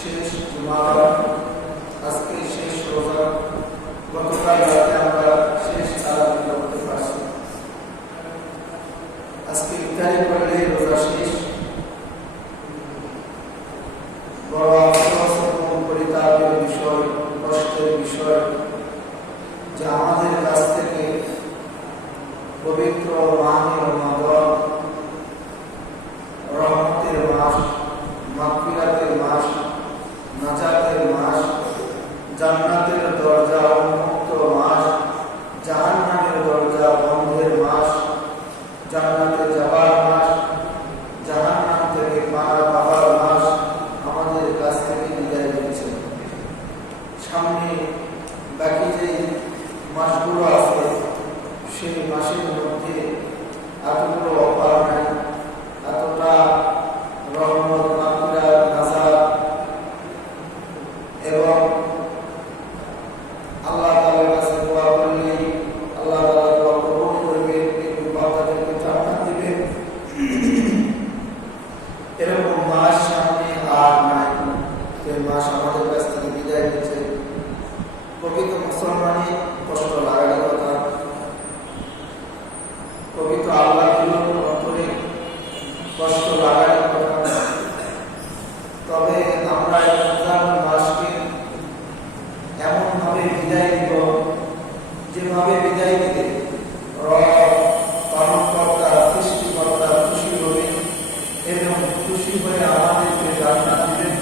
শেষ জুমা, আজকে শেষ রোজা। গতকাল রাতে কষ্টের বিষয় যে আমাদের কাছ থেকে পবিত্র মাহে রমাদান, রহমতের মাস, মাগফিরাতের মাস, নাজাতের মাস, জান্নাতের দরজা উন্মুক্ত মাস, জাহান্নামের দরজা বন্ধের মাস, জান্নাতে যাবার মাস, জাহান্নাম থেকে পারা পাবার মাস আমাদের কাছ থেকে বিদায় নিচ্ছে। সামনে বাকি যে মাসগুলো আছে সেই মাসের মধ্যে এতগুলো অফার নাই, এতটা রহমত, মাগফিরাত, নাজাত এবং আল্লাহ তাআলার কাছে দোয়া করলে আল্লাহ তাআলা দোয়া কবুল করবেন, একটু বান্দাদেরকে জান্নাত দিবেন। এরকম মাস সামনে আর নাই। সেই মাস আমাদের কাছ থেকে বিদায় নিচ্ছে। প্রকৃত মুসলমানই কষ্ট লাগার কথা, প্রকৃত আল্লাহর অন্তরে কষ্ট লাগার কথা। তবে আমরা রমজান মাসকে এমনভাবে বিদায় দিব যেভাবে বিদায় দিতে রব পালনকর্তা, সৃষ্টিকর্তা খুশি হবেন এবং খুশি হয়ে আমাদেরকে জান্নাত দিবেন।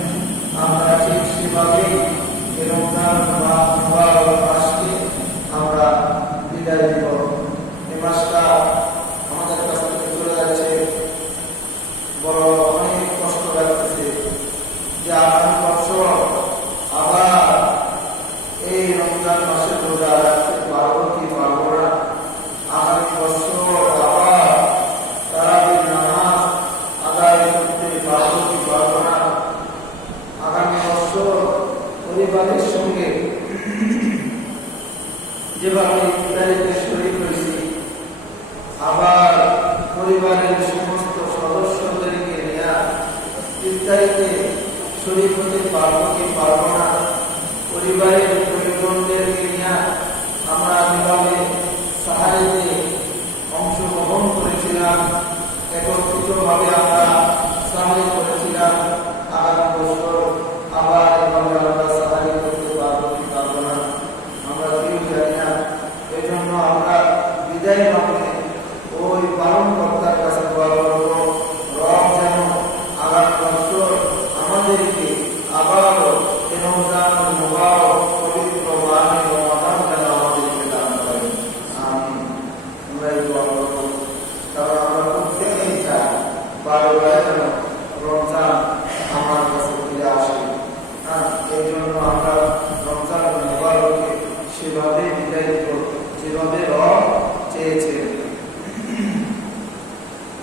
আমরা ঠিক সেভাবেই রমজান মাসকে আমরা বিদায় দিব। এই মাসটা আমাদের কাছ থেকে চলে যাচ্ছে, বড় অনেক কষ্ট লাগতেছে যে আগামী বছর আবার এই রমজান মাসে রোজা রাখতে পারবো কি পারবো না, আগামী বছর আবার তারাবির নামাজ আদায় করতে পারবো কি পারবো না, আগামী বছর পরিবারের সঙ্গে যেভাবে ইফতারিতে শরীক হয়েছি আবার পরিবারের সমস্ত সদস্যদেরকে নিয়ে ইফতারিতে শরীক হতে পারবো কি পারবো না, পরিবারের পরিজনদেরকে নিয়ে আমরা যেভাবে সাহায্যে অংশগ্রহণ করেছিলাম, একত্রিতভাবে আমরা সাহায্য করেছিলাম, আগামী বছর আবার এভাবে আমরা সাহায্য করতে পারবো কি পারবো না আমরা কেউ জানি না। এই জন্য আমরা বিদায় মাধ্যমে ওই পালনকর্তার কাছে দোয়া করবো, রব যেন আগামী বছর আমাদেরকে আবারও রমজান মুবারক পবিত্র মাহে রমাদান যেন আমাদেরকে দান করেন। আমিন। আমরা এই দোয়া করবো, কারণ আমরা প্রত্যেকেই চাই বারবার যেন রমজান আমার কাছে ফিরে আসে। এই জন্য আমরা রমজান মুবারককে সেভাবে বিদায় দিব যেভাবে রব চেয়েছেন।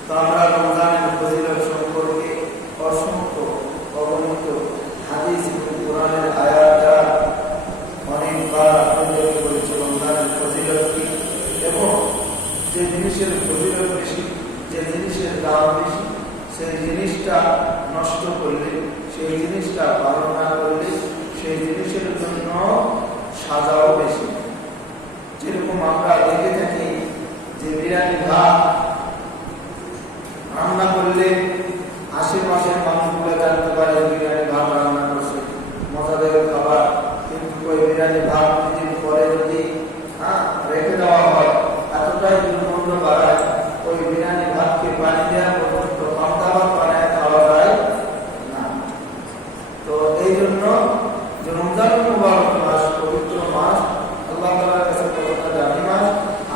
তো আমরা রমজানের ফজিলত সম্পর্কে অসংখ্য অগণিত হাদিস এবং কোরআনের আয়াতটা অনেকবার আপনাদের করেছে। রমজানের ফজিলত কি এবং যে জিনিসের ফজিলত বেশি, যে জিনিসের দাম বেশি, সেই জিনিসটা নষ্ট করলে, সেই জিনিসটা পালন না করলে সেই জিনিসের জন্য সাজাও বেশি। যেরকম আমরা দেখে থাকি যে বিরিয়ানি ভাত রান্না করলে আশেপাশের মানুষগুলো জানতে পারে বিরিয়ানি ভাত রান্না করছে, মজাদার খাবার। কিন্তু ওই বিরিয়ানি ভাত কিছুদিন পরে যদি রেখে দেওয়া হয়, এতটাই দুর্গন্ধ বাড়ায়, ওই বিরিয়ানি ভাতকে পানি দেওয়া পর্যন্ত পান্তা ভাত বানায় খাওয়া যায় না। তো এই জন্য যে রমজান মুবারক মাস, পবিত্র মাস, আল্লাহ তাআলার কাছে কতটা দামি মাস।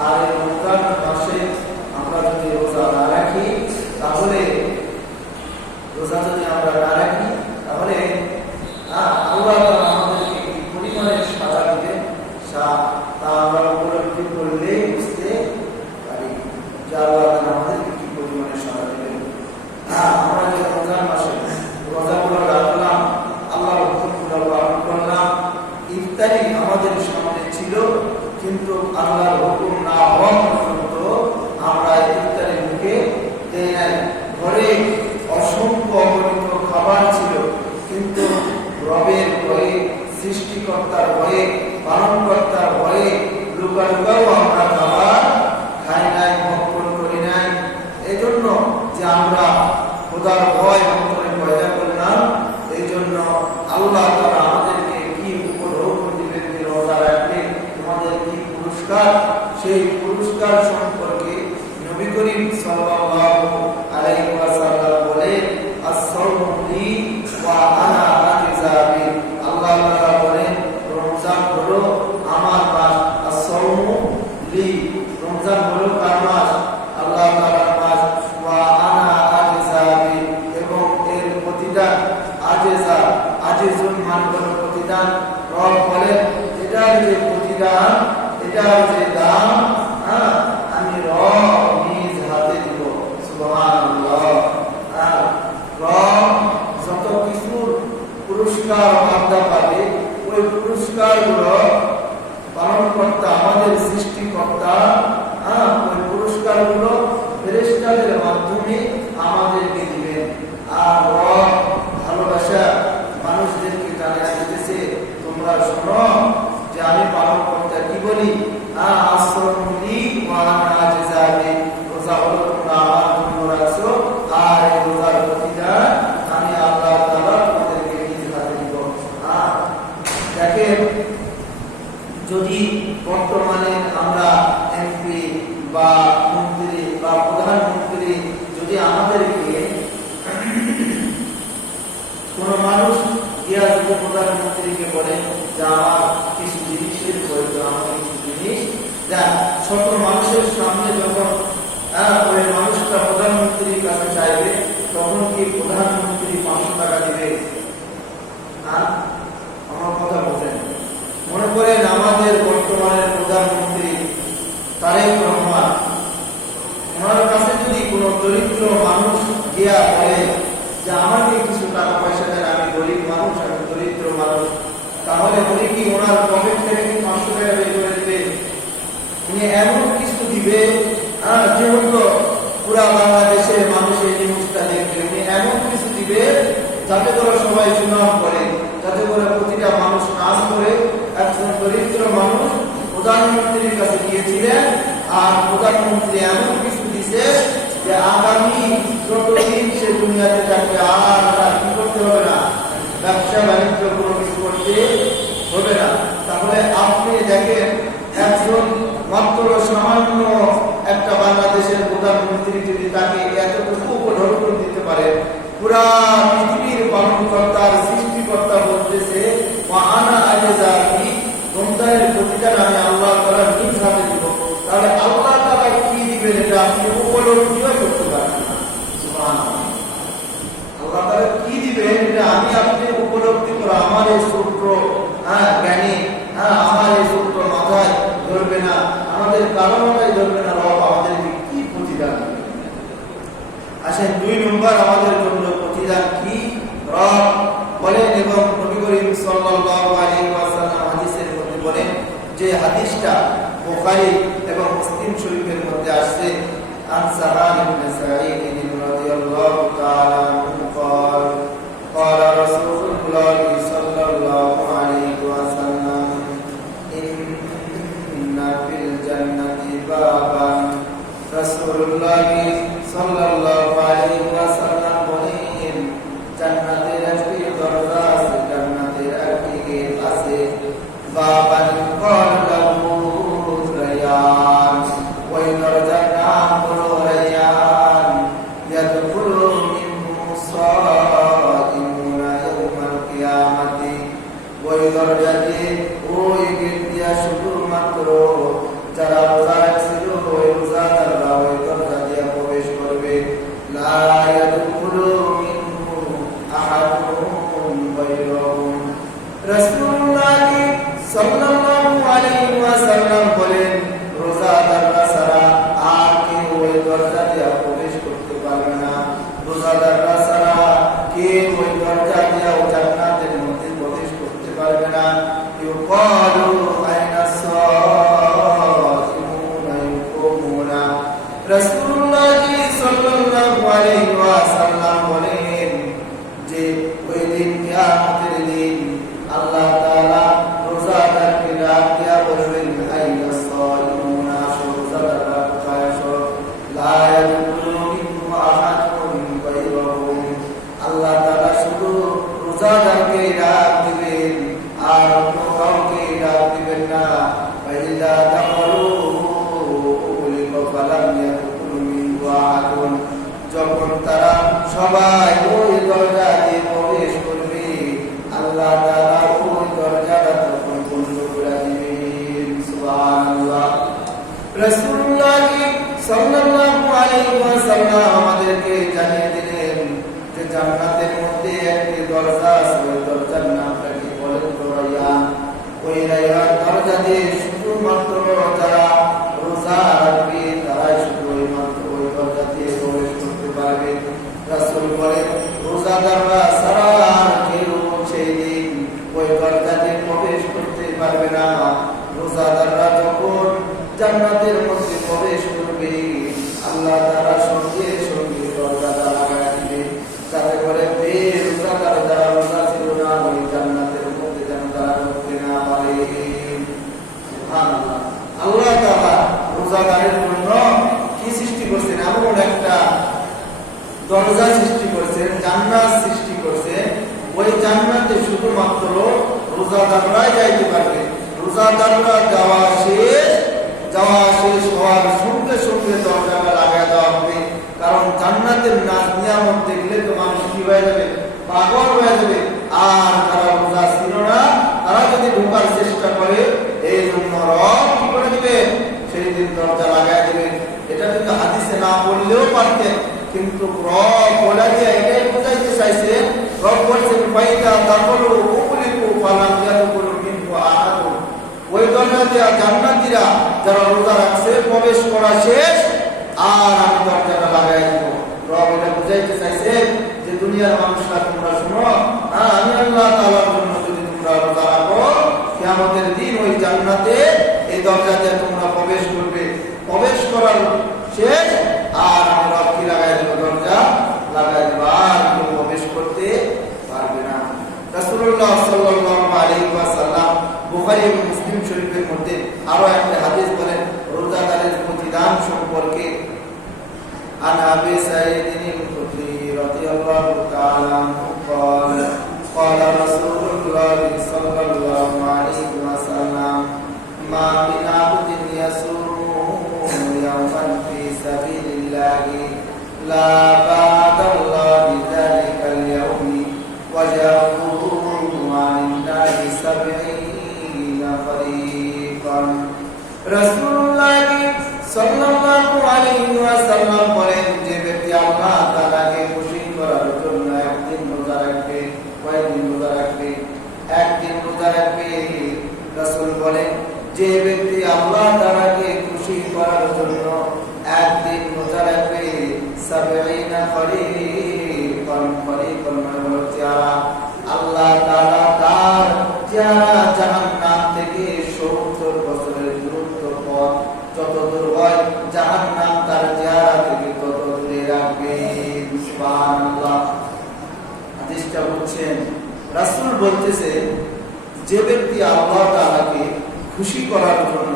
আর এই রমজান মাসে আমরা যদি রোজা না রাখি, তাহলে রোজা যদি আমরা না রাখি তাহলে আল্লাহ তাআলা আমাদেরকে কি পরিমাণে সাজা দিবেন তা আমরা উপলব্ধি করলেই বুঝতে পারি যে আল্লাহ তাআলা আমাদেরকে কি পরিমাণে সাজা দিবেন। আমরা যে রমজান মাসে রোজাগুলো রাখলাম, আল্লাহর হুকুমগুলো পালন করলাম, ইফতারি আমাদের সামনে ছিল, কিন্তু আল্লাহর হুকুম না হওয়া পর্যন্ত আমরা ইফতারির মুখে দেই নাই। ঘরে অসংখ্য অগণিত খাবার ছিল, কিন্তু রবের ভয়ে, সৃষ্টিকর্তার ভয়ে, পালনকর্তার ভয়ে লুকা লুকাও আমরা খাবার খাই নাই, ভক্ষণ করি নাই। এই জন্য যে আমরা খোদার ভয় অন্তরে পয়দা করলাম, এই জন্য আল্লাহ তাআলা আমাদেরকে কি উপঢৌকন সেই পুরস্কার সম্পর্কে নবী করিম সাল্লাল্লাহু আলাইহি ওয়াসাল্লাম বলেন, আস-সাওমু লি ওয়া আনা আজযা বি। আল্লাহ তাআলা বলেন, রমজান হলো আমার মাস। আস-সাওমু লি, রমজান হলো কার মাস? আল্লাহ তাআলার মাস। ওয়া আনা আজযা বি, এবং এর প্রতিদান আজযা, আজিজুন মান হলো প্রতিদান। রব বলেন, এটার যে প্রতিদান, এটার যে দাম, আমি রব নিজ হাতে দিব। সুবহানাল্লাহ। রব যত কিছুর পুরস্কার বান্দা পাবে, ওই পুরস্কারগুলো পালনকর্তা, আমাদের সৃষ্টিকর্তা, ওই পুরস্কারগুলো ফেরেশতাদের মাধ্যমে আমাদেরকে দিবেন। আর রব ভালোবাসা মানুষদেরকে জানিয়ে দিতেছে, তোমরা শোনো যে আমি পালনকর্তা কি বলি, আস-সাওমুলি ওয়া আনা আজযা বি। রোজা হলো তোমরা আমার জন্য রাখছো, আর এই রোজার প্রতিদান আমি আল্লাহ তাআলা তোমাদেরকে নিজ হাতে দিব। দেখেন, যদি বর্তমানে আমরা এমপি বা মন্ত্রী বা প্রধানমন্ত্রী, যদি আমাদেরকে কোন মানুষ গিয়া যদি প্রধানমন্ত্রীকে বলে যে আমার কিছু জিনিসের প্রয়োজন, আমাকে কিছু জিনিস দেন, ছোট মানুষের সামনে যখন ওই মানুষটা প্রধানমন্ত্রীর কাছে চাইবে, তখন কি প্রধানমন্ত্রী 500 টাকা দিবে? আমার কথা বোঝেন। মনে করেন আমাদের বর্তমানের প্রধানমন্ত্রী তারেক রহমান, ওনার কাছে যদি কোনো দরিদ্র মানুষ গিয়া বলে যে আমাকে কিছু টাকা পয়সা দেন, আমি গরিব মানুষ, আমি দরিদ্র মানুষ, তাহলে উনি কি ওনার পকেট থেকে 500 টাকা বের করে দিবে? উনি এমন কিছু দিবে, যেহেতু পুরা বাংলাদেশের মানুষ এই নিউজটা দেখবে, উনি এমন কিছু দিবে যাতে করে সবাই সুনাম করে, যাতে করে প্রতিটা মানুষ নাম করে। একজন দরিদ্র মানুষ প্রধানমন্ত্রীর কাছে গিয়েছিলেন, আর প্রধানমন্ত্রী এমন কিছু দিছে যে আগামী যতদিন সে দুনিয়াতে থাকবে আর তার কি করতে হবে না, ব্যবসা বাণিজ্য কোনো কিছু করতে হবে না। তাহলে আপনি দেখেন, একজন মাত্র সামান্য একটা বাংলাদেশের প্রধানমন্ত্রী যদি তাকে এতটুকু উপঢৌকন দিতে পারে, পুরা পৃথিবীর পালনকর্তার সৃষ্টিকর্তা বলতেছে, ওয়া আনা আজযা বি, রমজানের প্রতিদান আমি আল্লাহ তাআলা নিজ হাতে দিব। তাহলে আল্লাহ তাআলা কি দিবেন এটা আপনি উপলব্ধিও করতে পারবেন না। সুবহানাল্লাহ। আল্লাহ তাআলা কি দিবেন এটা আমি আপনি উপলব্ধি করা আমার এই সূত্র জ্ঞানী, আমার এই সূত্র মাথায় ধরবে না, আমাদের কারো মাথায় ধরবে না। রব আমাদেরকে কি প্রতিদান দিবেন? আসেন, 2 নম্বর আমাদের জন্য প্রতিদান কি রব বলেন। এবং নবী করিম সাল্লাল্লাহু আলাইহি ওয়াসাল্লাম হাদিসের মধ্যে বলেন, যে হাদিসটা বুখারী এবং মুসলিম শরীফের মধ্যে আসছে, আন সাহাব ইবনে সাঈদ রাদিয়াল্লাহু তাআলা আনহু قال قال رسول الله صلى الله عليه وسلم إن في الجنة بابا। রাসূলুল্লাহ সাল্লাল্লাহু আলাইহি ওয়াসাল্লাম বলেন, জান্নাতের একটি দরজা আছে, জান্নাতের একটি গেট আছে। বাবান ক্বালাহু রায়্যান, ওই দরজার নাম হলো রায়্যান। ইয়াদখুলু মিনহু সাইমুনা ইয়াওমাল কিয়ামাতি, ওই দরজা দিয়ে, ওই গেট দিয়া শুধুমাত্র যারা রোজা রাখছিল ওই রোজাদাররা ওই দরজা দিয়া প্রবেশ করবে। লা ইয়াদখুলু মিনহু আহাদুন গায়রুহুম। রাসূলুল্লাহ সাল্লাল্লাহু আলাইহি ওয়াসাল্লাম বলেন, রোজাদাররা ছাড়া আর কেউ ওই দরজা দিয়া প্রবেশ করতে পারবে না। রোজাদাররা ছাড়া কেউ ওই দরজা দিয়া জান্নাতের মধ্যে প্রবেশ করতে পারবে না। ইউকালু আইনা সাইমুনা ইয়াকুমুনা। রাসূলুল্লাহ সাল্লাল্লাহু আলাইহি ওয়াসাল্লাম বলেন যে ওই দিন কিয়ামতের দিন আল্লাহ তাআলা রোজাদারকে ডাক দিয়া বলবেন, আইনা সাইমুনা, রোজাদাররা কোথায় আছো? লা ইয়াদখুলু মিনহু আহাদুন গায়রুহুম। আল্লাহ তাআলা শুধু রোজাদারকে ডাক দিবেন, আর অন্য কাউকে ডাক দিবেন না। ফাইদা দাখালু ফালাম ইয়াদখুল মিনহু আহাদুন, যখন তারা সবাই ওই দরজা দিয়ে প্রবেশ করবে আল্লাহ তাআলা ওই দরজাটা তখন বন্ধ করে দিবেন। সুবহানাল্লাহ। রাসূলুল্লাহ সাল্লাল্লাহু আলাইহি ওয়াসাল্লাম আমাদেরকে জানিয়ে দিলেন যে জান্নাতের মধ্যে একটি দরজা আছে, ওই দরজার নামটা কি বলেন তো? রায়্যান। ওই রায়্যান দরজা দিয়ে শুধুমাত্র যারা রোজা রাখবে তারাই শুধু ওই মাত্র ওই দরজা দিয়ে প্রবেশ করতে পারবে। রাসূল বলেন রোজাদাররা ছাড়া আর কেউ সেই দিন ওই দরজা দিয়ে প্রবেশ করতে পারবে না। রোজাদাররা যখন জান্নাতের মধ্যে প্রবেশ করবে আল্লাহ তাআলা সঙ্গে সঙ্গে দরজাটা লাগায় দিবে, যাতে করে বেরোজাদার যারা রোজা ছিল না ওই জান্নাতের মধ্যে যেন তারা ঢুকতে না পারে। সুবহানাল্লাহ। আল্লাহ তাআলা রোজাদারের জন্য কি সৃষ্টি করছেন? এমন একটা দরজা সৃষ্টি করছেন, জান্নাত সৃষ্টি করছেন। ওই জান্নাতে শুধুমাত্র রোজাদাররাই যাইতে পারবে। রোজাদাররা যাওয়া শেষ হওয়ার সঙ্গে সঙ্গে দরজাটা লাগাই দেওয়া হবে। কারণ জান্নাতের নাজ নিয়ামত দেখলে তো মানুষ কি হয়ে যাবে? পাগল হয়ে যাবে। আর যারা রোজা ছিল না তারা যদি ঢোকার চেষ্টা করে এই জন্য রব কি করে দিবে? সেই দিন দরজা লাগাই দেবে। এটা কিন্তু হাদিসে না বললেও পারতেন, কিন্তু রব বলে দিয়ে এটাই বোঝাইতে চাইছে। রব বলছেন ফাইদা দাখলু উগলিকু ফালাম ইয়াদখুল মিনহু আহাদুন। ওই দরজা দিয়ে জান্নাতীরা যারা রোজা রাখছে প্রবেশ করা শেষ আর আমি দরজাটা লাগাই দেব। রব এটা বুঝাইতে চাইছে যে দুনিয়ার মানুষরা তোমরা শোনো, আমি আল্লাহ তাআলার জন্য যদি তোমরা রোজা রাখো কিয়ামতের দিন ওই জান্নাতে এই দরজা দিয়ে তোমরা প্রবেশ করবে। প্রবেশ করার শেষ আর আমি রব কি লাগাই দেব? দরজা লাগাই দেব, আর কেউ প্রবেশ করতে পারবে না। রাসূলুল্লাহ সাল্লাল্লাহু আলাইহি ওয়াসাল্লাম বুখারী এবং মুসলিম শরীফের মধ্যে আরো একটা হাদিস বলেন রোজাদারের প্রতিদান সম্পর্কে। আন আবি সাঈদ আল-খুদরি রাদিয়াল্লাহু তাআলা قال قال رسول الله صلى الله عليه وسلم ما من عبد يصوم يوما في سبيل الله لا بعد الله بذلك اليوم وجهه عن الله 70 فريقا। রাসূলুল্লাহ সাল্লাল্লাহু আলাইহি ওয়াসাল্লাম বলেন যে ব্যক্তি আল্লাহ তাআলাকে খুশি করার জন্য একদিন রোজা রাখবে, কয়েকদিন রোজা রাখবে? একদিন রোজা রাখবে। রাসূল বলেন যে ব্যক্তি আল্লাহ তাআলাকে খুশি করার জন্য একদিন রোজা রাখবে 70 ফরিকান। ফরিকান মানে হলো চেহারা। আল্লাহ তাআলা তার চেহারা জাহান্নাম থেকে 70 বছরের দূরত্ব পথ যত দূর হয় জাহান্নাম তার চেহারা থেকে তত দূরে রাখবে। সুবহানাল্লাহ। হাদিসটা বলছেন রাসূল বলতেছে যে ব্যক্তি আল্লাহ তাআলাকে খুশি করার জন্য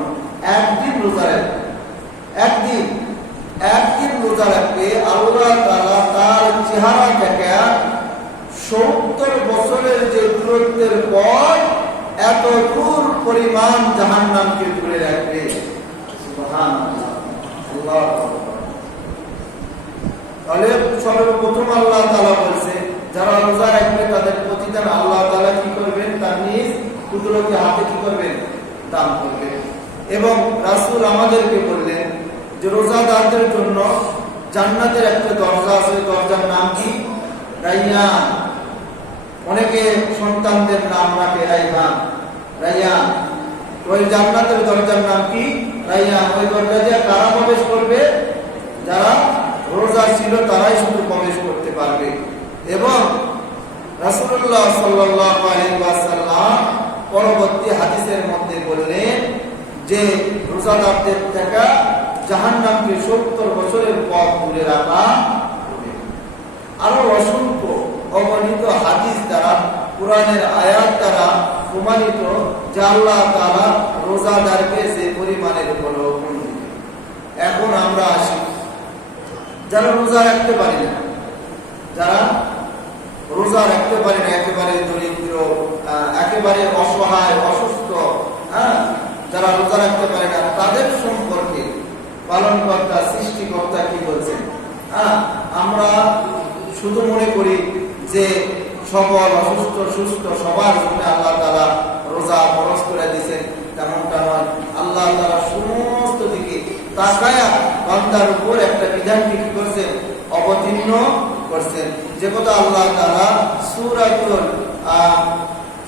একদিন রোজা রাখবে, একদিন রোজা রাখবে, আল্লাহ তাআলা তার চেহারা থেকে 70 বছরের যে দূরত্বের পর এত দূর পরিমাণ জাহান্নামকে দূরে রাখবে। সুবহানাল্লাহ। আল্লাহু আকবার। তাহলে সর্বপ্রথম আল্লাহ তাআলা বলছে যারা রোজা রাখবে তাদের প্রতিদান আল্লাহ তাআলা কি করবেন? তার নিজ কুদরতি হাতে কি করবেন? দান করবেন। এবং রাসূল আমাদেরকে বললেন যে রোজাদারদের জন্য জান্নাতের একটা দরজা আছে, দরজার নাম কি? রায়্যান। অনেকে সন্তানদের নাম রাখে রায়্যান, রায়্যান। ওই জান্নাতের দরজার নাম কি? রায়্যান। ওই দরজা দিয়ে কারা প্রবেশ করবে? যারা রোজা ছিল তারাই শুধু প্রবেশ করতে পারবে। এবং রাসূলুল্লাহ সাল্লাল্লাহু আলাইহি ওয়াসাল্লাম পরবর্তী হাদিসের মধ্যে বললেন যে রোজাদারদের থেকে জাহান্নামকে 70 বছরের পথ দূরে রাখা হবে। আরো অসংখ্য অগণিত হাদিস দ্বারা, কোরআনের আয়াত দ্বারা প্রমাণিত যে আল্লাহ তাআলা রোজাদারকে যে পরিমাণের প্রলোভন দিবেন। এখন আমরা আসি যারা রোজা রাখতে পারি না, যারা রোজা রাখতে পারে না, একেবারে দরিদ্র, একেবারে অসহায়, অসুস্থ, যারা রোজা রাখতে পারে না তাদের সম্পর্কে পালনকর্তা সৃষ্টিকর্তা কি বলছেন। আমরা শুধু মনে করি যে সবল অসুস্থ সুস্থ সবার জন্য আল্লাহ তাআলা রোজা ফরজ করে দিয়েছেন, তেমনটা নয়। আল্লাহ তাআলা সমস্ত দিকে তাকায়া বান্দার উপর একটা বিধান কি করছেন, অবতীর্ণ করছেন। যে কথা আল্লাহ তাআলা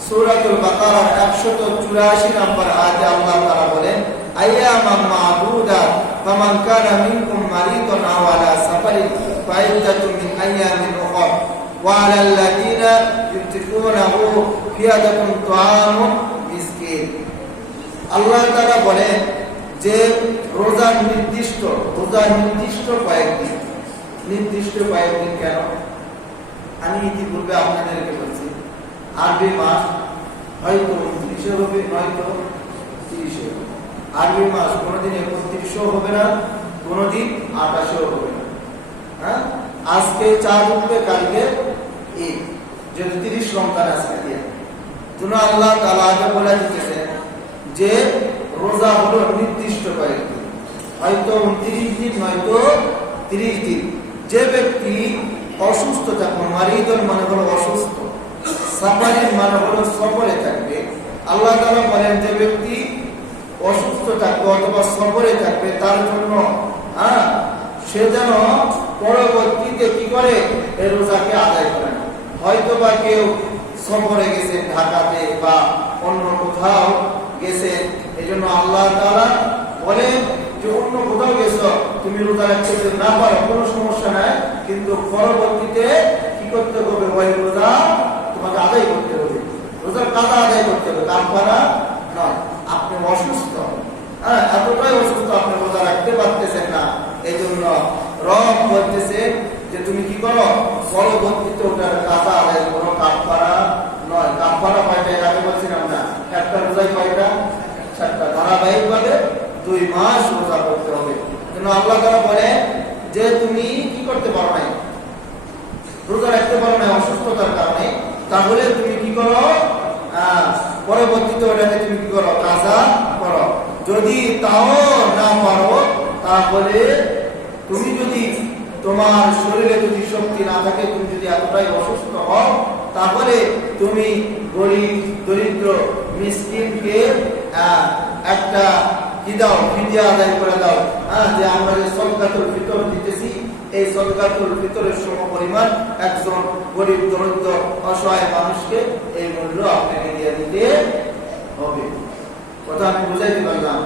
সূরাতুল বাকারার 184 নম্বর আয়াতে আল্লাহ তাআলা বলেন, আইয়ামান মা'দুদাত ফামান কানা মিনকুম মারিদান আও আলা সাফারিন ফাইদাতুন মিন আইয়ামিন উখরা ওয়া আলাল্লাযিনা ইউতিকুনাহু ফিয়াদাতুন তুআমু মিসকিন। আল্লাহ তাআলা বলেন যে রোজা নির্দিষ্ট কয়েকদিন কেন? আমি ইতিপূর্বে আপনাদেরকে বলছি, আরবি মাস হয়তো 29 হবে, নয়তো 30 হবে। আরবি মাস কোনোদিন 31 হবে না, কোনোদিন 28 হবে না। আজকে 4 উঠবে, কালকে 1, যদি 30 রমজান আজকে দিয়ে জন্য আল্লাহ তাআলা আগে বলে দিতেছেন যে রোজা হলো নির্দিষ্ট কয়েকদিন, হয়তো 29 দিন, নয়তো 30 দিন। যে ব্যক্তি অসুস্থ থাকবে, মারিদুন মানে হলো অসুস্থ, সাফারিন মানে হলো সফরে থাকবে। আল্লাহ তাআলা বলেন যে ব্যক্তি অসুস্থ থাকবে অথবা সফরে থাকবে তার জন্য সে যেন পরবর্তীতে কি করে, এই রোজাকে আদায় করে না। হয়তো বা কেউ সফরে গেছে, ঢাকাতে বা অন্য কোথাও গেছে, এই জন্য আল্লাহ তাআলা বলেন যে অন্য কোথাও গেছো, তুমি রোজা রাখতে না পারো, কোনো সমস্যা নাই, কিন্তু পরবর্তীতে কি করতে হবে, ওই রোজা তোমাকে আদায় করতে হবে, রোজার কাজা আদায় করতে হবে, কাফারা নয়। আপনি অসুস্থ, এতটাই অসুস্থ আপনি রোজা রাখতে পারতেছেন না, এই জন্য রব বলতেছে যে তুমি কি করো, পরবর্তীতে ওটার কাজা আদায় করো, কাফারা নয়। কাফারা কয়টা আগে বলছিলাম না, একটা রোজায় কয়টা, 7টা, ধারাবাহিকভাবে 2 মাস রোজা করতে হবে। কিন্তু আল্লাহ তাআলা বলে যে তুমি কি করতে পারো নাই, রোজা রাখতে পারো না অসুস্থতার কারণে, তাহলে তুমি কি করো, পরবর্তীতে ওটাকে তুমি কি করো, কাজা করো। যদি তাও না পারো, তাহলে তুমি যদি তোমার শরীরে যদি শক্তি না থাকে, তুমি যদি এতটাই অসুস্থ হও, তাহলে তুমি গরিব দরিদ্র মিসকিনকে একটা কি দাও, ফিদিয়া আদায় করে দাও। যে আমরা যে সদকাতুল ফিতর দিতেছি, এই সদকাতুল ফিতরের সমপরিমাণ একজন গরিব দরিদ্র অসহায় মানুষকে এই মূল্য আপনাকে দিয়ে দিতে হবে। কথা আমি বুঝাইতে পারলাম।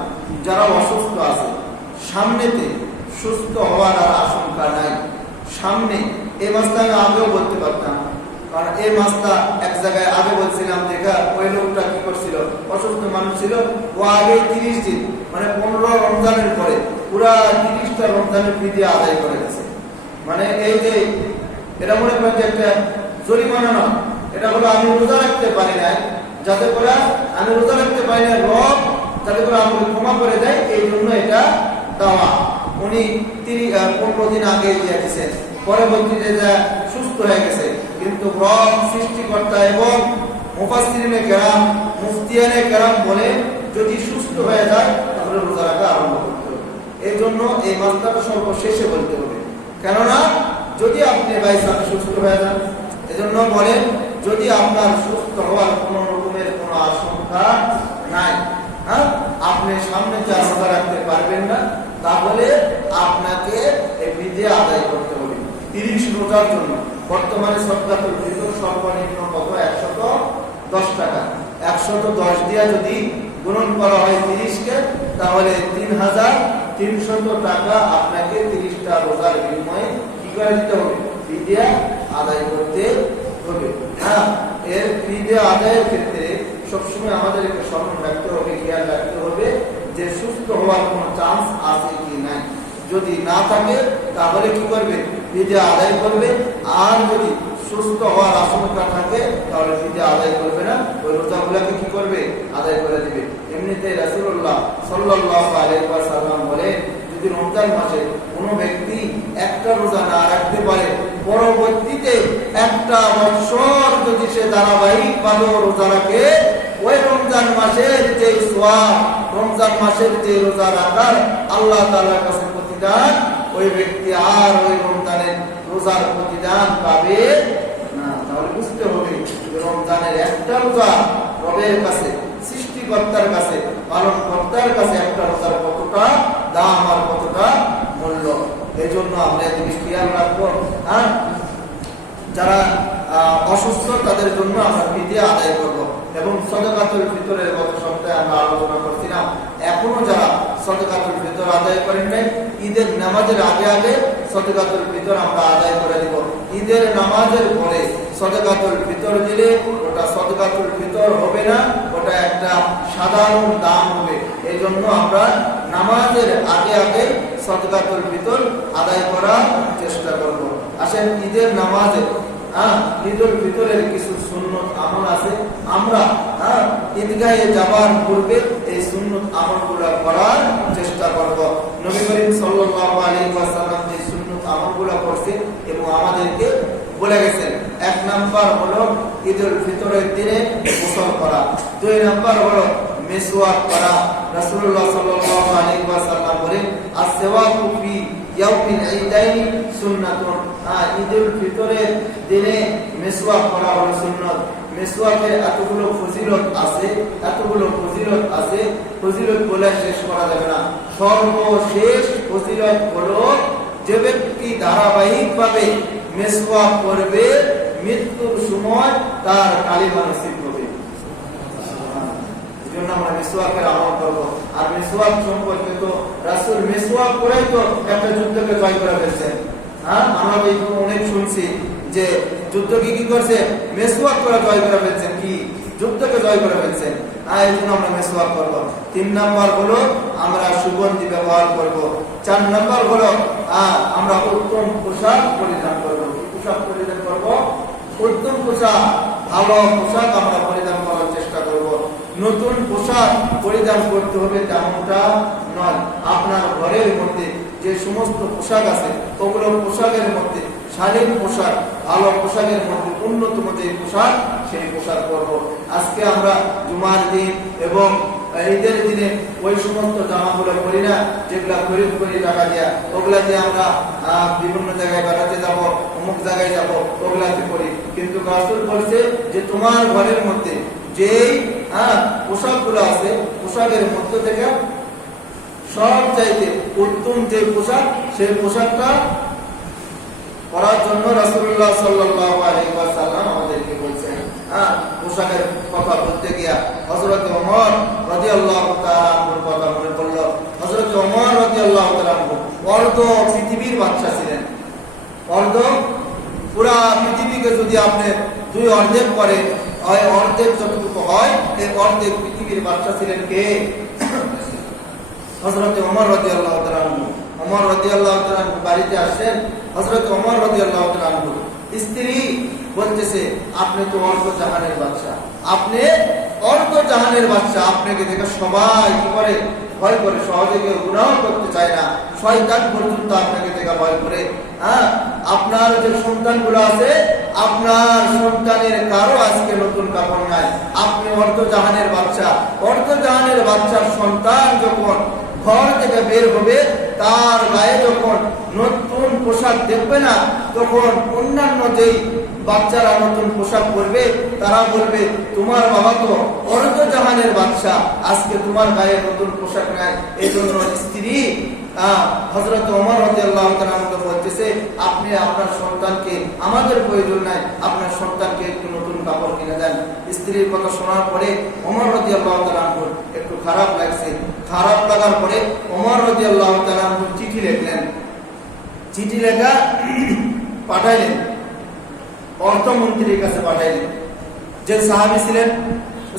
যারা অসুস্থ আছে, সামনেতে সুস্থ হওয়ার আর আশঙ্কা নাই, সামনে এই মাসটা আমি আগেও বলতে পারতাম, কারণ এই মাসটা এক জায়গায় আগে বলছিলাম, দেখা ওই লোকটা কি করছিল, অসুস্থ মানুষ ছিল, ও আগে 30 দিন মানে 15 রমজানের পরে পুরা 30টা রমজানের ফিদিয়া আদায় করে গেছে। মানে এই যে এটা মনে করেন যে একটা জরিমানা নয়, এটা হলো আমি রোজা রাখতে পারি না, যাতে করে আমি রোজা রাখতে পারি না, রব যাতে করে আমাকে ক্ষমা করে দেয়, এই জন্য এটা দেওয়া। উনি 15 দিন আগে দিয়ে দিয়েছেন, পরবর্তীতে সুস্থ হয়ে গেছে, কিন্তু রব সৃষ্টিকর্তা এবং মুফাসসিরিনে কেরাম, মুফতিয়ানে কেরাম বলে যদি সুস্থ হয়ে যায় তাহলে রোজা রাখা আরম্ভ করতে হবে। এই জন্য এই মাসটা সর্বশেষে বলতে হবে, কেননা যদি আপনি বাইসান সুস্থ হয়ে যান, এজন্য বলেন যদি আপনার সুস্থ হওয়ার কোন রকমের কোনো আশঙ্কা নাই, আপনি সামনে রোজা রাখতে পারবেন না, তাহলে আপনাকে এই ফিদিয়া আদায় করতে হবে। 30 রোজার জন্য বর্তমানে সদকাতুল ফিতর সর্বনিম্ন কত, 110 টাকা। 110 দিয়া যদি গুণন করা হয় 30কে, তাহলে 3300 টাকা আপনাকে 30টা রোজার বিনিময়ে কি করে দিতে হবে, ফিদিয়া আদায় করতে হবে। এর ফিদিয়া আদায়ের ক্ষেত্রে সবসময় আমাদেরকে স্মরণ রাখতে হবে, খেয়াল রাখতে হবে যে সুস্থ হওয়ার কোনো চান্স আছে কি নাই। যদি না থাকে তাহলে কি করবে, ফিদিয়া আদায় করবে, আর যদি সুস্থ হওয়ার আশঙ্কা থাকে তাহলে ফিদিয়া আদায় করবে না, ওই রোজাগুলোকে কি করবে, আদায় করে দিবে। এমনিতে রাসূলুল্লাহ সাল্লাল্লাহু আলাইহি ওয়াসাল্লাম বলে, যদি রমজান মাসে কোনো ব্যক্তি একটা রোজা না রাখতে পারে, পরবর্তীতে একটা বছর যদি সে ধারাবাহিকভাবে রোজা রাখে, ওই রমজান মাসের যে সওয়াব, রমজান মাসের যে রোজা রাখার আল্লাহ তাআলার কাছে প্রতিদান, ওই ব্যক্তি আর ওই রমজানের রোজার প্রতিদান পাবে না। তাহলে বুঝতে হবে যে রমজানের একটা রোজা রবের কাছে, সৃষ্টিকর্তার কাছে, পালনকর্তার কাছে একটা রোজার কতটা দাম আর কতটা মূল্য। এই জন্য আমরা এদিকে খেয়াল রাখবো। যারা অসুস্থ তাদের জন্য আমরা ফিদিয়া আদায় করবো এবং সদকাতুল ফিতরের গত সপ্তাহে আমরা আলোচনা করছিলাম। এখনো যারা সদকাতুল ফিতর আদায় করেন নাই, ঈদের নামাজের আগে আগে সদকাতুল ফিতর আমরা আদায় করে দিব। ঈদের নামাজের পরে সদকাতুল ফিতর দিলে ওটা সদকাতুল ফিতর হবে না, ওটা একটা সাধারণ দান হবে। এই জন্য আমরা নামাজের আগে আগে সদকাতুল ফিতর আদায় করার চেষ্টা করব। আসেন ঈদের নামাজে ঈদুল ফিতরের কিছু সুন্নত আমল আছে, আমরা ঈদগাহে যাবার পূর্বে এই সুন্নত আমলগুলো করার চেষ্টা করব। নবী করিম সাল্লাল্লাহু আলাইহি ওয়াসাল্লাম এই সুন্নত আমলগুলো করছেন এবং আমাদেরকে বলে গেছেন। 1 নাম্বার হলো ঈদুল ফিতরের দিনে গোসল করা, 2 নাম্বার হলো মিসওয়াক করা। রাসূলুল্লাহ সাল্লাল্লাহু আলাইহি ওয়াসাল্লাম বলেন, as-siwaku fi ইয়াউমিল ঈদাইনি সুন্নাতুন। ঈদুল ফিতরের দিনে মিসওয়াক করা হলো সুন্নাত। মিসওয়াকের এতগুলো ফজিলত আছে, এতগুলো ফজিলত আছে, ফজিলত বলে শেষ করা যাবে না। সর্বশেষ ফজিলত হলো যে ব্যক্তি ধারাবাহিকভাবে মিসওয়াক করবে, মৃত্যুর সময় তার কালিমা নসিব হবে। এজন্য আমরা মিসওয়াকের আমল করব। আর মিসওয়াক সম্পর্কে তো রাসূল মিসওয়াক করেই তো একটা যুদ্ধকে জয় করে ফেলছেন। আমরা অনেক শুনছি যে যুদ্ধ কি করছে, মিসওয়াক করে জয় করে ফেলছেন, কি যুদ্ধকে জয় করে ফেলছেন। এই জন্য আমরা মিসওয়াক করব। 3 নাম্বার হলো আমরা সুগন্ধি ব্যবহার করব। 4 নাম্বার হলো আমরা উত্তম পোশাক পরিধান করব। পোশাক পরিধান করব, উত্তম পোশাক, ভালো পোশাক আমরা পরিধান করার চেষ্টা করব। নতুন পোশাক পরিধান করতে হবে তেমনটা নয়। আপনার ঘরের মধ্যে যে সমস্ত পোশাক আছে ওগুলো পোশাকের মধ্যে শালীন পোশাক, ভালো পোশাকের মধ্যে অন্যতম যে পোশাক, সেই পোশাক পরব। আজকে আমরা জুমার দিন এবং ঈদের দিনে ওই সমস্ত জামাগুলো পরি না যেগুলা খরিদ করি টাকা দিয়া, ওগুলা দিয়ে আমরা বিভিন্ন জায়গায় বেড়াতে যাব, অমুক জায়গায় যাব, ওগুলাতে পরি। কিন্তু রাসূল বলছে যে তোমার ঘরের মধ্যে যেই পোশাকগুলো আছে, পোশাকের মধ্য থেকে সবচাইতে উত্তম যে পোশাক, সেই পোশাকটা পরার জন্য রাসূলুল্লাহ সাল্লাল্লাহু আলাইহি ওয়াসাল্লাম আমাদেরকে বলছেন। পোশাকের কথা বলতে গিয়া হযরত ওমর রাদিয়াল্লাহু তাআলা আনহুর কথা মনে পড়ল। হযরত ওমর রাদিয়াল্লাহু তাআলা আনহু অর্ধ পৃথিবীর বাদশা ছিলেন। অর্ধ, পুরা পৃথিবীকে যদি আপনি 2 অর্ধেক করেন, হয় অর্ধেক যতটুকু হয়, এই অর্ধেক পৃথিবীর বাদশা ছিলেন কে? হযরত ওমর রাদিয়াল্লাহু তাআলা আনহু। ওমর রাদিয়াল্লাহু তাআলা আনহু বাড়িতে আসেন। হযরত ওমর রাদিয়াল্লাহু তাআলা আনহু স্ত্রী বলতেছে, আপনি তো অর্ধ জাহানের বাদশা, আপনি অর্ধ জাহানের বাদশা, আপনাকে দেখে সবাই কি করে? ভয় করে। সহজে কেউ গুনাহ করতে চায় না, শয়তান পর্যন্ত আপনাকে দেখে ভয় করে। আপনার যে সন্তানগুলো আছে, আপনার সন্তানের কারো আজকে নতুন কাপড় নাই। আপনি অর্ধ জাহানের বাদশা। অর্ধ জাহানের বাদশার সন্তান যখন ঘর থেকে বের হবে, তার গায়ে যখন নতুন পোশাক দেখবে না, তখন অন্যান্য যেই বাচ্চারা নতুন পোশাক পরবে, তারা বলবে, তোমার বাবা তো অর্ধ জাহানের বাদশা, আজকে তোমার গায়ে নতুন পোশাক নাই। এই জন্য স্ত্রী হযরত ওমর রাদিয়াল্লাহু তাআলা আনহু বলতেছে, আপনি আপনার সন্তানকে, আমাদের প্রয়োজন নাই, আপনার সন্তানকে একটু নতুন কাপড় কিনে দেন। স্ত্রীর কথা শোনার পরে ওমর রাদিয়াল্লাহু তাআলা আনহু একটু খারাপ লাগছে। খারাপ লাগার পরে ওমর রাদিয়াল্লাহু তাআলা আনহু চিঠি লিখলেন। চিঠি লেখা পাঠাইলেন, অর্থমন্ত্রীর কাছে পাঠাইলেন। যে সাহাবী ছিলেন,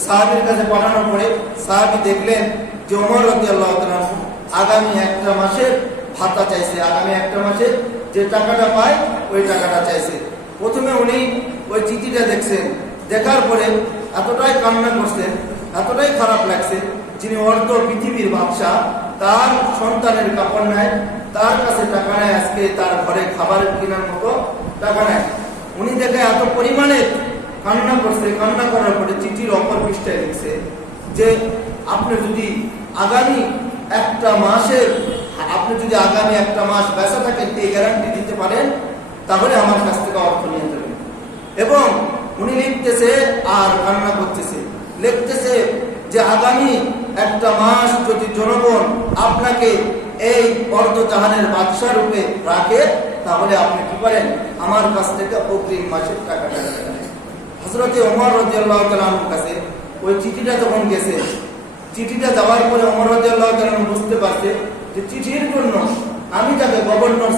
সাহাবীর কাছে পাঠানোর পরে সাহাবী দেখলেন যে ওমর রাদিয়াল্লাহু তাআলা আনহু আগামী 1 মাসের ভাতা চাইছে। আগামী 1 মাসে যে টাকাটা পায় ওই টাকাটা চাইছে। প্রথমে উনি ওই চিঠিটা দেখছেন, দেখার পরে এতটাই কান্না করছেন, এতটাই খারাপ লাগছে। যিনি অর্ধ পৃথিবীর বাদশা, তার সন্তানের কাপড় নাই, তার কাছে টাকা নাই, আজকে তার ঘরে খাবার কেনার মতো টাকা নাই। উনি দেখে এত পরিমাণে কান্না করছে, কান্না করার পরে চিঠির অপর পৃষ্ঠায় লিখছে যে আপনি যদি আগামী একটা মাস বেঁচে থাকেন এই গ্যারান্টি দিতে পারেন, তাহলে আমার কাছ থেকে অর্থ নিয়ে যাবেন। এবং উনি লিখতেছে আর কান্না করতেছে, লিখতেছে যে আগামী একটা মাস যদি জনগণ আপনাকে এই অর্ধজাহানের বাদশা রূপে রাখে, তাহলে আপনি কি করেন, আমার কাছ থেকে অগ্রিম মাসের টাকাটা নেবেন। হযরত ওমর রাদিয়াল্লাহু তাআলা আনহুর কাছে ওই চিঠিটা যখন গেছে, চিঠিটা যাওয়ার পরে ওমর রাদিয়াল্লাহু তাআলা আনহু বুঝতে পারছে যে চিঠির জন্য আমি যাকে গভর্নর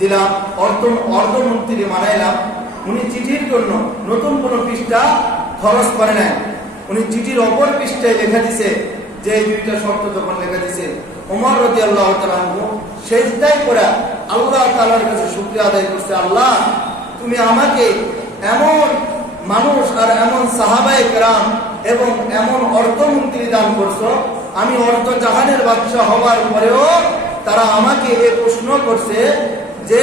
দিলাম, অর্থমন্ত্রী বানাইলাম, উনি চিঠির জন্য নতুন কোনো পৃষ্ঠা খরচ করে নাই। উনি চিঠির অপর পৃষ্ঠায় লেখা দিছে যে এই দুইটা শর্ত যখন লেখা দিছে, ওমর রাদিয়াল্লাহু তাআলা আনহু সেজদায় করে আল্লাহ তাআলার কাছে শুকরিয়া আদায় করছে, আল্লাহ তুমি আমাকে এমন মানুষ আর এমন সাহাবায়ে কেরাম এবং এমন অর্থমন্ত্রী দান করছো, আমি অর্ধজাহানের বাদশা হওয়ার পরেও তারা আমাকে এই প্রশ্ন করছে যে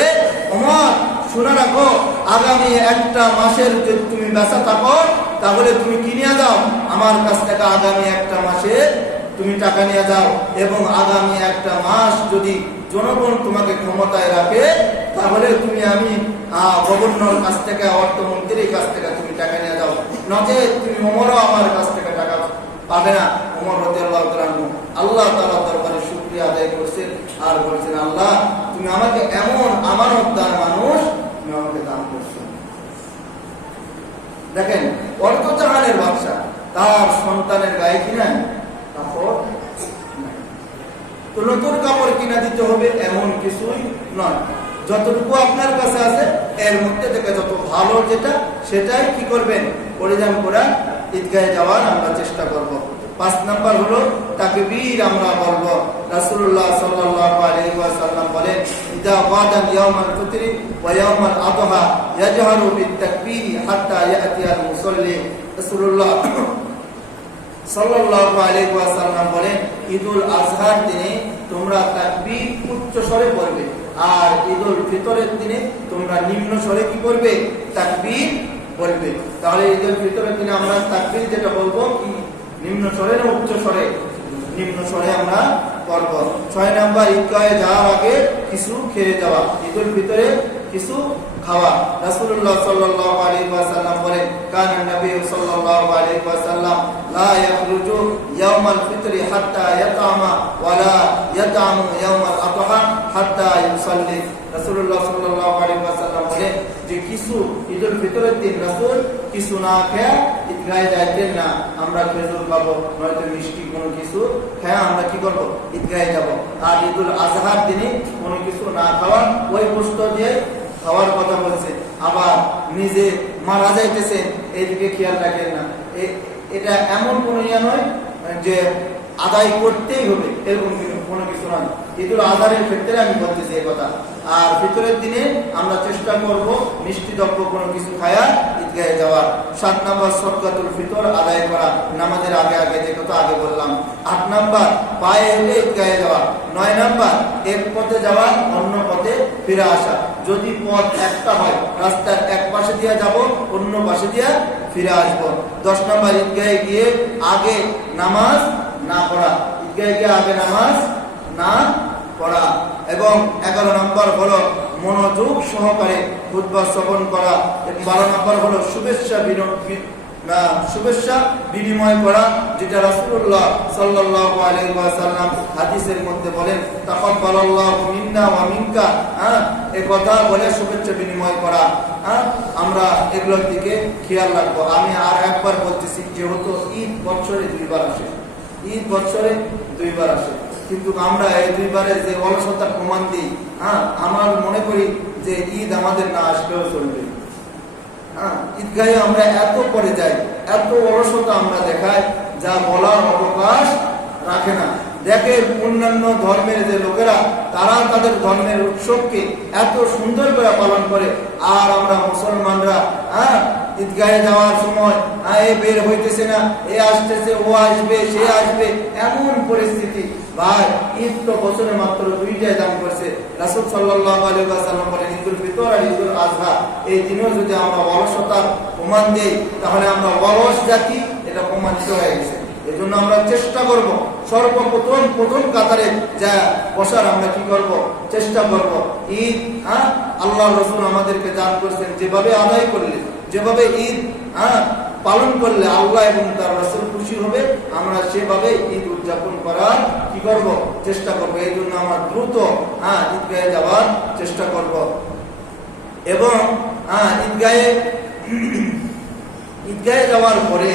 ওমর শুনে রাখো, আগামী একটা মাসের যদি তুমি বেঁচে থাকো তাহলে তুমি কি নিয়ে যাও, আমার কাছ থেকে আগামী একটা মাসে তুমি টাকা নিয়ে যাও, এবং আগামী একটা মাস যদি জনগণ তোমাকে ক্ষমতায় রাখে তাহলে আমি গভর্নর কাছ থেকে, অর্থমন্ত্রীর কাছ থেকে তুমি টাকা নিয়ে যাও, নচেত তুমি ওমরও আমার কাছ থেকে টাকা পাবে না। ওমর রাদিয়াল্লাহু তাআলা আনহু আল্লাহ তাআলার দরবারে শুকরিয়া আদায় করছেন আর বলছেন, আল্লাহ তুমি আমাকে এমন আমানতদার মানুষ তুমি আমাকে দান করছো। দেখেন অর্ধজাহানের বাদশা, তার সন্তানের গায়ে কিনা কাপড় নাই, তো নতুন কাপড় কিনা দিতে হবে এমন কিছুই নয়। যতটুকু আপনার কাছে আছে এর মধ্যে থেকে যত ভালো যেটা সেটাই কি করবেন, পরিধান করে ঈদগাহে যাওয়ার আমরা চেষ্টা করব। 5 নাম্বার হলো তাকবীর আমরা বলবো। রাসূলুল্লাহ সাল্লাল্লাহু আলাইহি ওয়াসাল্লাম বলেন, ইদা ওয়াদান ইয়াউমাল ফিতরি ওয়া ইয়াউমাল আদহা ইয়াজহারু বিত-তাকবীর হাত্তা ইয়াতিয়াল মুসাল্লি। রাসূলুল্লাহ সাল্লাল্লাহু আলাইহি ওয়াসাল্লাম বলেন, ঈদুল আজহার দিনে তোমরা তাকবীর উচ্চ স্বরে পড়বে, আর ঈদুল ফিতরের দিনে তোমরা নিম্ন স্বরে কি করবে, তাকবীর বলবে। তাহলে ঈদুল ফিতরের দিনে আমরা তাকবীর যেটা বলবো কি নিম্ন স্বরে না উচ্চ স্বরে, নিম্ন স্বরে আমরা পড়ব। 6 নাম্বার, ঈদগাহে যাওয়ার আগে কিছু খেয়ে যাওয়া, ঈদুল ফিতরে কিছু খাওয়া। রাসূলুল্লাহ সাল্লাল্লাহু আলাইহি ওয়াসাল্লাম বলেন, কানা নবী সাল্লাল্লাহু আলাইহি ওয়াসাল্লাম লা ইয়াখরুজু ইয়াউমাল ফিতরি হাত্তা ইয়াতামা ওয়া লা ইয়াতামু ইয়াউমাল আদহা হাত্তা ইউসাল্লি। রাসূলুল্লাহ সাল্লাল্লাহু আলাইহি ওয়াসাল্লাম বলেন যে কিছু ঈদুল ফিতরের দিন রাসূল কিছু না খেয়ে ঈদগাহে যাইতেন না। আমরা খেজুর খাবো, নয়তো মিষ্টি কোনো কিছু খেয়ে আমরা কি করব, ঈদগাহে যাব। আর ঈদুল আজহার দিনে কোনো কিছু না খাওয়া, ওই বস্তু দিয়ে খাওয়ার কথা বলছে, আবার নিজে মারা যাইতেছেন এইদিকে খেয়াল রাখেন না। এটা এমন কোনো ইয়া নয় যে আদায় করতেই হবে, এরকম কোনো কিছু নয়। ঈদুল আজহারের ক্ষেত্রে আমি বলতেছি এই কথা। আর ফিতরের দিনে আমরা চেষ্টা করব মিষ্টি দ্রব্য কোনো কিছু খায়া ঈদগাহে যাওয়ার। 7 নাম্বার, সদকাতুল ফিতর আদায় করা, নামাজের আগে আগে, যে কথা আগে বললাম। 8 নাম্বার, পায়ে হেঁটে ঈদগাহে যাওয়া। 9 নাম্বার, এক পথে যাওয়া অন্য পথে ফিরে আসা। যদি পথ একটা হয়, রাস্তার এক পাশে দিয়ে যাব, অন্য পাশে দিয়ে ফিরে আসবো। 10 নাম্বার, ঈদগাহে গিয়ে আগে নামাজ না পড়া, ঈদগাহে গিয়ে আগে নামাজ না পড়া। এবং 11 নম্বর হলো মনোযোগ সহকারে খুতবা শ্রবণ করা। 12 নম্বর হলো শুভেচ্ছা বিনিময় করা, যেটা রাসূলুল্লাহ সাল্লাল্লাহু আলাইহি ওয়াসাল্লাম হাদিসের মধ্যে বলেন, তাকাব্বালাল্লাহু মিন্না ওয়া মিনকা। এই কথা বলে শুভেচ্ছা বিনিময় করা। আমরা এগুলোর দিকে খেয়াল রাখবো। আমি আর একবার বলতেছি, যেহেতু ঈদ বছরে 2 বার আসে, ঈদ বছরে 2 বার আসে, কিন্তু আমরা এই 2 বারের যে অলসতার প্রমাণ দিই, আমার মনে করি যে ঈদ আমাদের না আসলেও চলবে। ঈদগাহে আমরা এত পরে যাই, এত অলসতা আমরা দেখাই, যা বলার অবকাশ রাখে না। দেখে অন্যান্য ধর্মের যে লোকেরা, তারা তাদের ধর্মের উৎসবকে এত সুন্দর করে পালন করে, আর আমরা মুসলমানরা ঈদগাহে যাওয়ার সময় এ বের হইতেছে না, এ আসতেছে, ও আসবে, সে আসবে, এমন পরিস্থিতি। ভাই, ঈদ তো বছরে মাত্র 2টাই দান করছে। রাসূল সাল্লাল্লাহু আলাইহি ওয়াসাল্লাম বলেন, ঈদুল ফিতর আর ঈদুল আযহা, এই দিনেও যদি আমরা অলসতার প্রমাণ দেই, তাহলে আমরা অলস জাতি, এটা প্রমাণিত হয়ে গেছে। এই জন্য আমরা চেষ্টা করব প্রথম কাতারে যা বসার আমরা কি করব, চেষ্টা করব। ঈদ আল্লাহ রসুল আমাদেরকে দান করছেন, যেভাবে আদায় করলে, যেভাবে ঈদ পালন করলে আল্লাহ এবং তার রসুল খুশি হবে, আমরা সেভাবে ঈদ উদযাপন করার কি করব, চেষ্টা করব। এই জন্য আমরা দ্রুত ঈদগাহে যাওয়ার চেষ্টা করব। এবং ঈদগাহে যাওয়ার পরে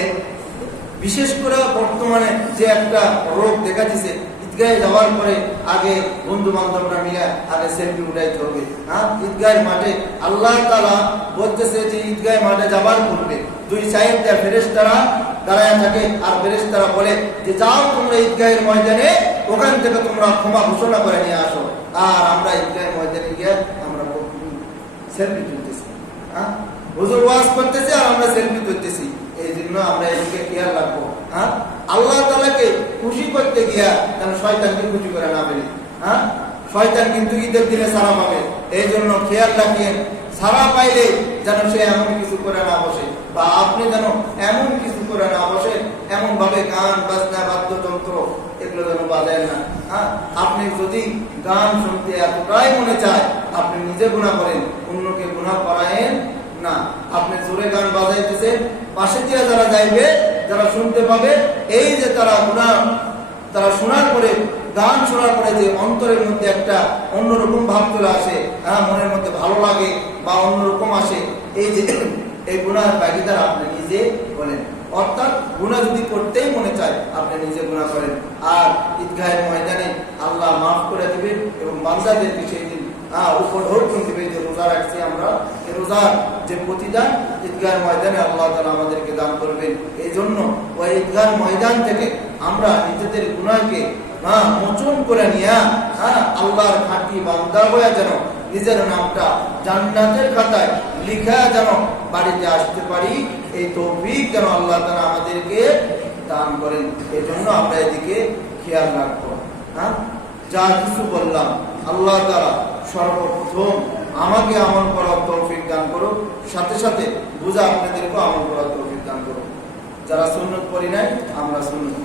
বিশেষ করে বর্তমানে যে একটা রোগ দেখা দিছে, ঈদগাহে যাওয়ার পরে আগে বন্ধু বান্ধবরা মিলে আগে সেলফি উঠাইতে হবে। ঈদগাহের মাঠে আল্লাহ তাআলা বলতেছে যে ঈদগাহের মাঠে যাবার পূর্বে দুই সাইডে ফেরেশতারা দাঁড়ায় থাকে, আর ফেরেশতারা বলে যে যাও তোমরা ঈদগাহের ময়দানে, ওখান থেকে তোমরা ক্ষমা ঘোষণা করে নিয়ে আসো। আর আমরা ঈদগাহের ময়দানে গিয়ে আমরা সেলফি তুলতেছি, হুজুর ওয়াজ করতেছি আর আমরা সেলফি তুলতেছি। এই জন্য আমরা এদিকে খেয়াল রাখবো। আল্লাহ তাআলাকে খুশি করতে গিয়া যেন শয়তানকে খুশি করে না ফেলি। শয়তান কিন্তু ঈদের দিনে সারা পাবে, এই জন্য খেয়াল রাখেন সারা পাইলে যেন সে এমন কিছু করে না বসে, বা আপনি যেন এমন কিছু করে না বসে, এমন ভাবে গান বাজনা বাদ্যযন্ত্র এগুলো যেন বাজায় না। আপনি যদি গান শুনতে এতটাই মনে চায়, আপনি নিজে গুনাহ করেন, অন্যকে গুনাহ করায়েন না। আপনি জোরে গান বাজাইতেছেন, পাশে দিয়ে যারা যাইবে, যারা শুনতে পাবে, এই যে তারা শোনার পরে, গান শোনার পরে যে অন্তরের মধ্যে একটা অন্যরকম ভাব চলে আসে, মনের মধ্যে ভালো লাগে বা অন্যরকম আসে, এই যে এই গুনাহের ভাগীদার আপনি নিজে বলেন। অর্থাৎ গুনাহ যদি করতেই মনে চায়, আপনি নিজে গুনাহ করেন। আর ঈদগাহের ময়দানে আল্লাহ মাফ করে দিবেন এবং বান্দাদেরকে সেই দিন উপঢৌকন দিবে যে রোজা রাখছি আমরা, এই রোজার যে প্রতিদান ঈদগাহের ময়দানে আল্লাহ তাআলা আমাদেরকে দান করবেন। এই জন্য ওই ঈদগাহের ময়দান থেকে আমরা নিজেদের গুনাহকে মোচন করে নিয়ে আল্লাহর খাঁটি বান্দা হয়ে যেন নিজের নামটা জান্নাতের খাতায় লিখা যেন বাড়িতে আসতে পারি, এই তৌফিক যেন আল্লাহ তাআলা আমাদেরকে দান করেন। এই জন্য আমরা এদিকে খেয়াল রাখবো। যা কিছু বললাম, আল্লাহ তাআলা সর্বপ্রথম আমাকে আমল করার তৌফিক দান করুক, সাথে সাথে বুঝা আপনাদেরকেও আমল করার তৌফিক দান করুক। যারা সুন্নত পড়ি নাই, আমরা সুন্নত